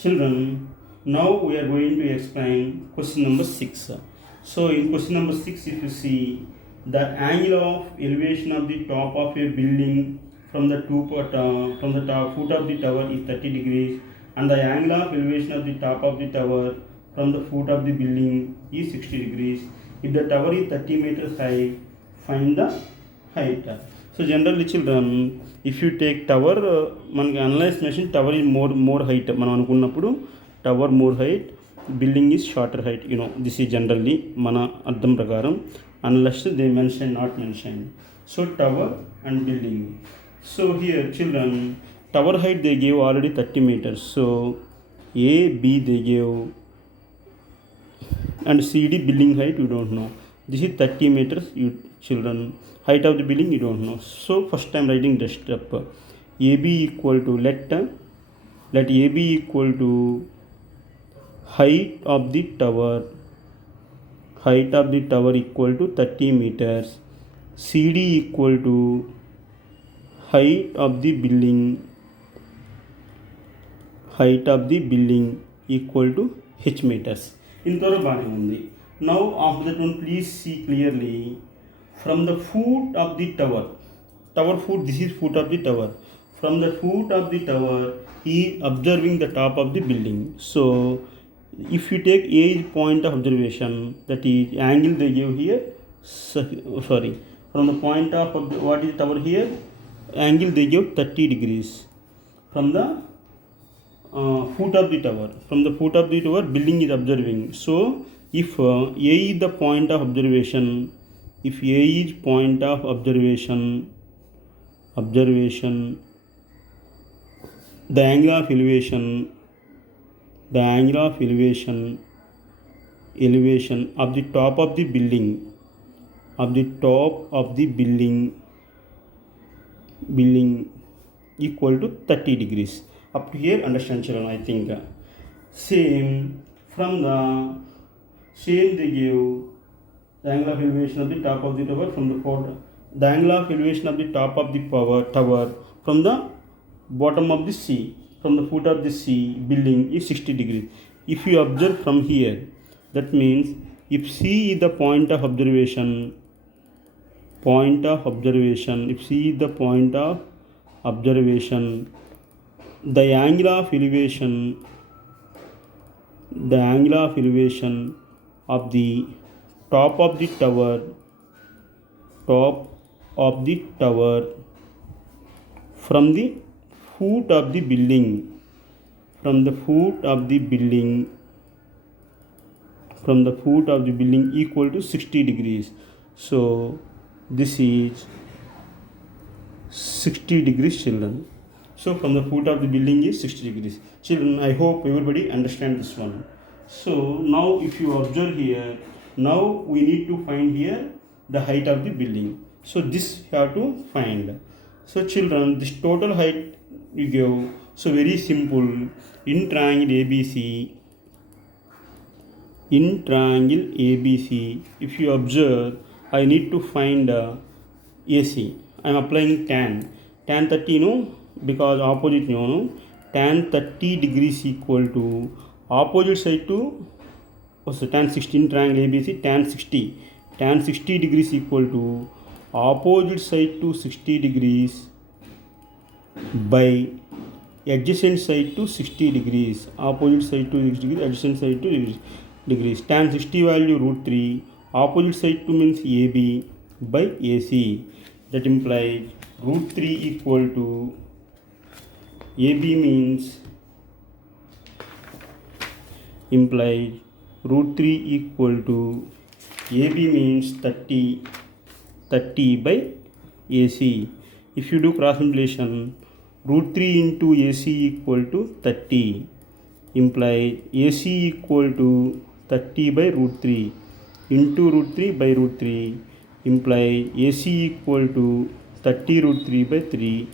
Children, now we are going to explain question number 6. So in question number 6, if you see, the angle of elevation of the top of a building from the top foot of the tower is 30 degrees, and the angle of elevation of the top of the tower from the foot of the building is 60 degrees. If the tower is 30 meters high, find the height. So generally children, if you take tower, మనకి analyse machine tower is more height మనం అనుకున్నప్పుడు tower more height, building is shorter height. This is generally మన అర్థం ప్రకారం, unless they mention not mention. So tower and building. So here children, tower height they gave already 30 meters. So A, B they gave, and CD building height you don't know. This is 30 meters. You children, height of the building you don't know. So first time writing the step. AB equal to let AB equal to height of the tower. Height of the tower equal to 30 meters. CD equal to height of the building. Height of the building equal to h meters. ఇంతవరకు బాగానే ఉంది. Now after that one, please see clearly from the foot of the tower. Tower foot, this is foot of the tower. From the foot of the tower, he observing the top of the building. So if you take A is point of observation, that is angle they give here. Sorry, from the point of what is tower here, angle they give 30 degrees. From the foot of the tower. From the foot of the tower, building is observing. So if A is the point of observation, if A is point of observation, the angle of elevation of the top of the building, equal to 30 degrees. Up to here understand children, I think. Same they give the angle of elevation of the top of the tower from the foot. The angle of elevation of the top of the tower from the bottom of the sea, from the foot of the sea building is 60 degrees. If you observe from here, that means if C is the point of observation, if C is the point of observation, the angle of elevation of the top of the tower from the foot of the building, equal to 60 degrees. So this is 60 degrees children. So from the foot of the building is 60 degrees. Children, I hope everybody understand this one. So now if you observe here, now we need to find here the height of the building. So this you have to find. So children, this total height you give. So very simple. In triangle ABC, if you observe, I need to find AC. I am applying tan 30, because opposite tan 30 degrees equal to opposite side to tan 16, triangle ABC, tan 60 degrees equal to opposite side to 60 degrees by adjacent side to 60 degrees. Opposite side to 60 degrees, adjacent side to degrees. Tan 60 value √3, opposite side to means AB by AC. That implies √3 equal to AB means √3 equal to AB means 30 by AC. If you do cross multiplication, √3 into AC equal to 30, implies AC equal to 30 by √3 into √3 by √3, implies AC equal to 30 √3 by 3,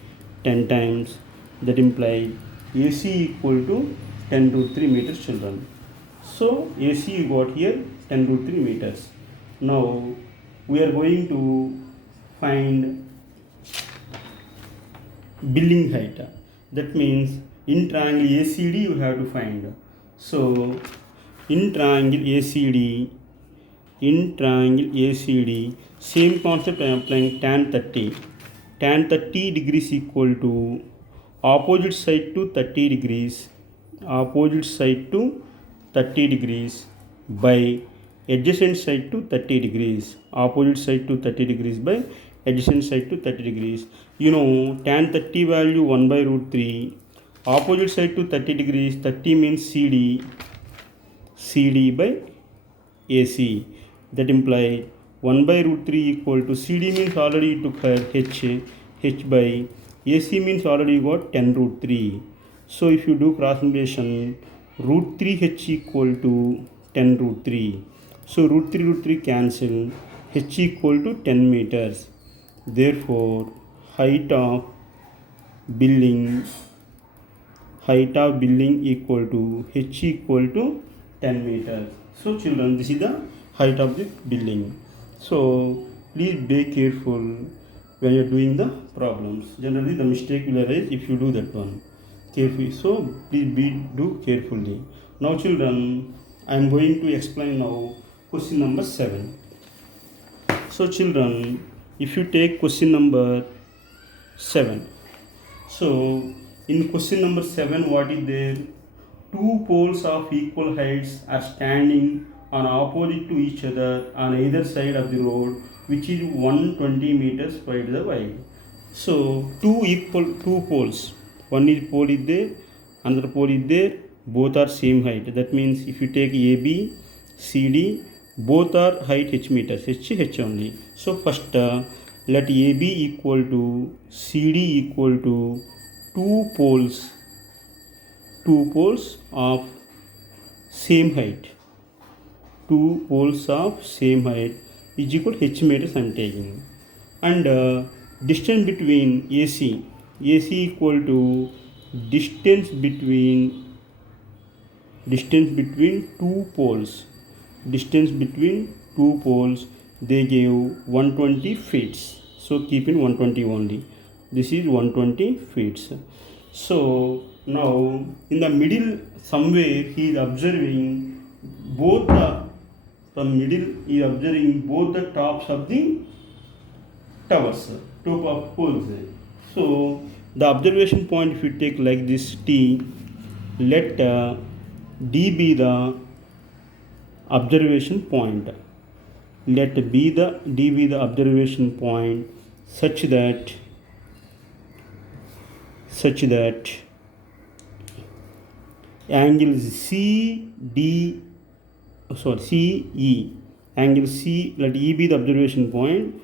10 times. That implies AC equal to 10 √3 meters children. So AC you got here 10 √3 meters. Now we are going to find building height. That means in triangle ACD you have to find. So in triangle ACD, same concept I am applying tan 30. Tan 30 degrees equal to opposite side to 30 degrees, by adjacent side to 30 degrees, opposite side to 30 degrees by adjacent side to 30 degrees. You know tan 30 value 1 by root 3, opposite side to 30 degrees, 30 means CD by AC. That implies 1 by root 3 equal to CD means already took her H by AC means already got 10 root 3. So if you do cross multiplication, root 3H equal to 10 root 3. So root 3 cancel, H equal to 10 meters. Therefore height of building equal to H equal to 10 meters. So children, this is the height of the building. So please be careful when you are doing the problems. Generally the mistake will arise if you do that one carefully. So please do carefully. Now children, I am going to explain now question number 7. So children, if you take question number 7, so in question number 7, what is there? Two poles of equal heights are standing on opposite to each other on either side of the road, which is 120 meters wide. So two poles. One is pole is there, another pole is there. Both are same height. That means if you take AB, CD, both are height h meters. H only. So first let AB equal to CD equal to two poles of same height. Two poles of same height is equal to h meters I am taking. And distance between AC equal to distance between two poles. They gave 120 feet. So keep in 120 only. This is 120 feet. So now in the middle somewhere he is observing both the tops of the towers, top of poles. So the observation point, if you take like this T, let D be the observation point. Let D be the observation point such that angle CE, angle C, let E be the observation point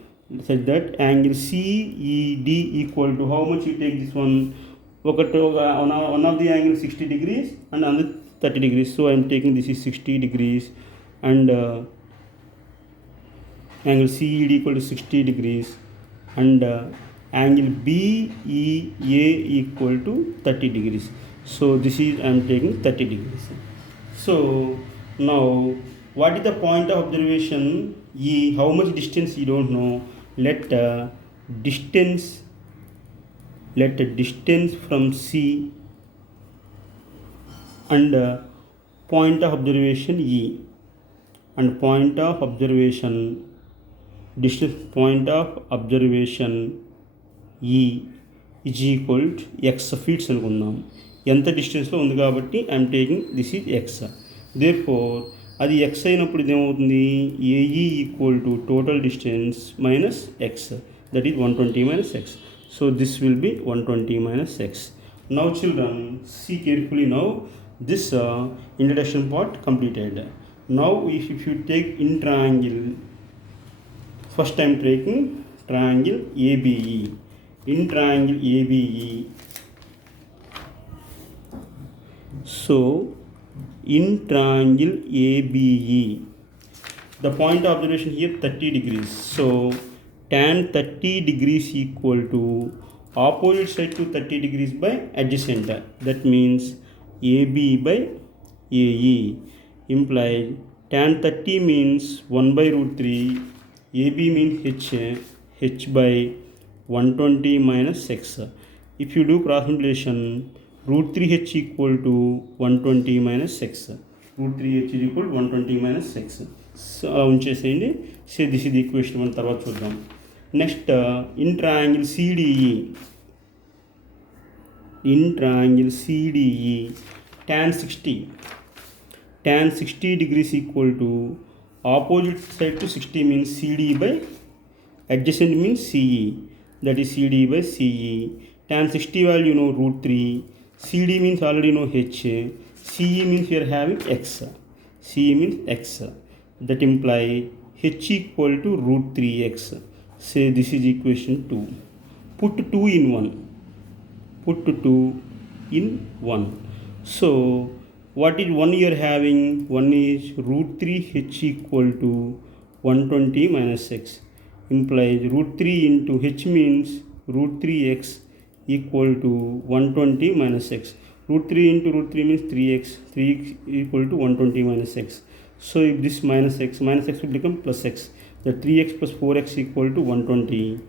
such that angle CED equal to how much you take this one? One of the angle 60 degrees and another 30 degrees. So I am taking this is 60 degrees and angle CED equal to 60 degrees and angle BEA equal to 30 degrees. So this is I am taking 30 degrees. So now what is the point of observation E? How much distance you don't know. Let distance from C and point of observation E, and point of observation E is equal to x feet అనుకుందాం. ఎంత డిస్టెన్స్లో ఉంది కాబట్టి I'm taking this is x. Therefore అది x అయినప్పుడు ఇదేమవుతుంది? AE equal to total distance minus x, that is 120 minus x. So this will be 120 minus x. Now children, see carefully now. This introduction part completed. Now if you take in triangle, first I am taking triangle ABE. In triangle ABE, so in triangle ABE, the point of observation here 30 degrees. So tan 30 degrees equal to opposite side to 30 degrees by adjacent. That means AB by AE implies tan 30 means 1 by root 3, AB means h by 120 minus x. If you do cross multiplication, root 3h equal to 120 minus x. Root 3h is equal to 120 minus x. So ఉంచేసేయండి. So this ఇది equation మనం తర్వాత చూద్దాం. Next in triangle CDE tan 60 degrees equal to opposite side to 60 means CD by adjacent means CE, that is CD by CE. Tan 60 value you know root 3, CD means already know H, CE means we are having X, CE means X, that imply H equal to root 3x. Say this is equation 2. Put 2 in 1. Put 2 in 1. So what is 1 you are having? 1 is root 3h equal to 120 minus x, implies root 3 into h means root 3x equal to 120 minus x. Root 3 into root 3 means 3x, 3x equal to 120 minus x. So if this minus x will become plus x. The 3x plus 4x equal to 120,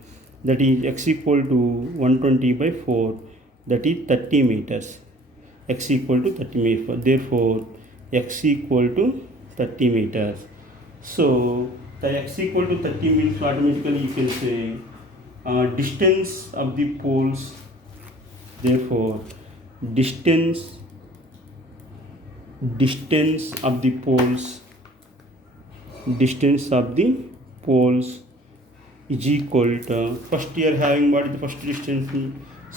that is x equal to 120 by 4, that is 30 meters. X equal to 30 meters. Therefore, x equal to 30 meters. So, the x equal to 30 means automatically you can say distance of the poles. Therefore, distance of the poles is equal to, first you are having what is the first distance?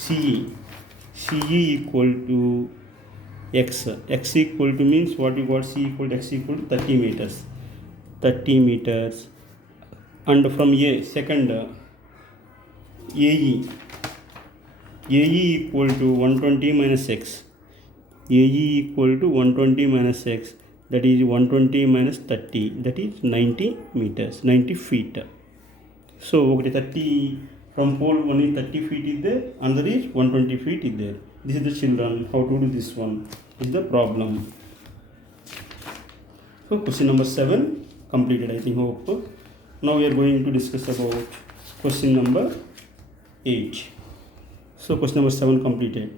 CE equal to x equal to means what you got, C equal to x equal to 30 meters, and from A second AE equal to 120 minus x, AE equal to 120 minus x, that is 120 minus 30, that is 90 meters, 90 feet. So okay, 30 from pole one is 30 feet is there, another is 120 feet is there. This is the children, how to do this one is the problem. So question number 7 completed, I think, hope. Now we are going to discuss about question number 8. So question number 7 completed.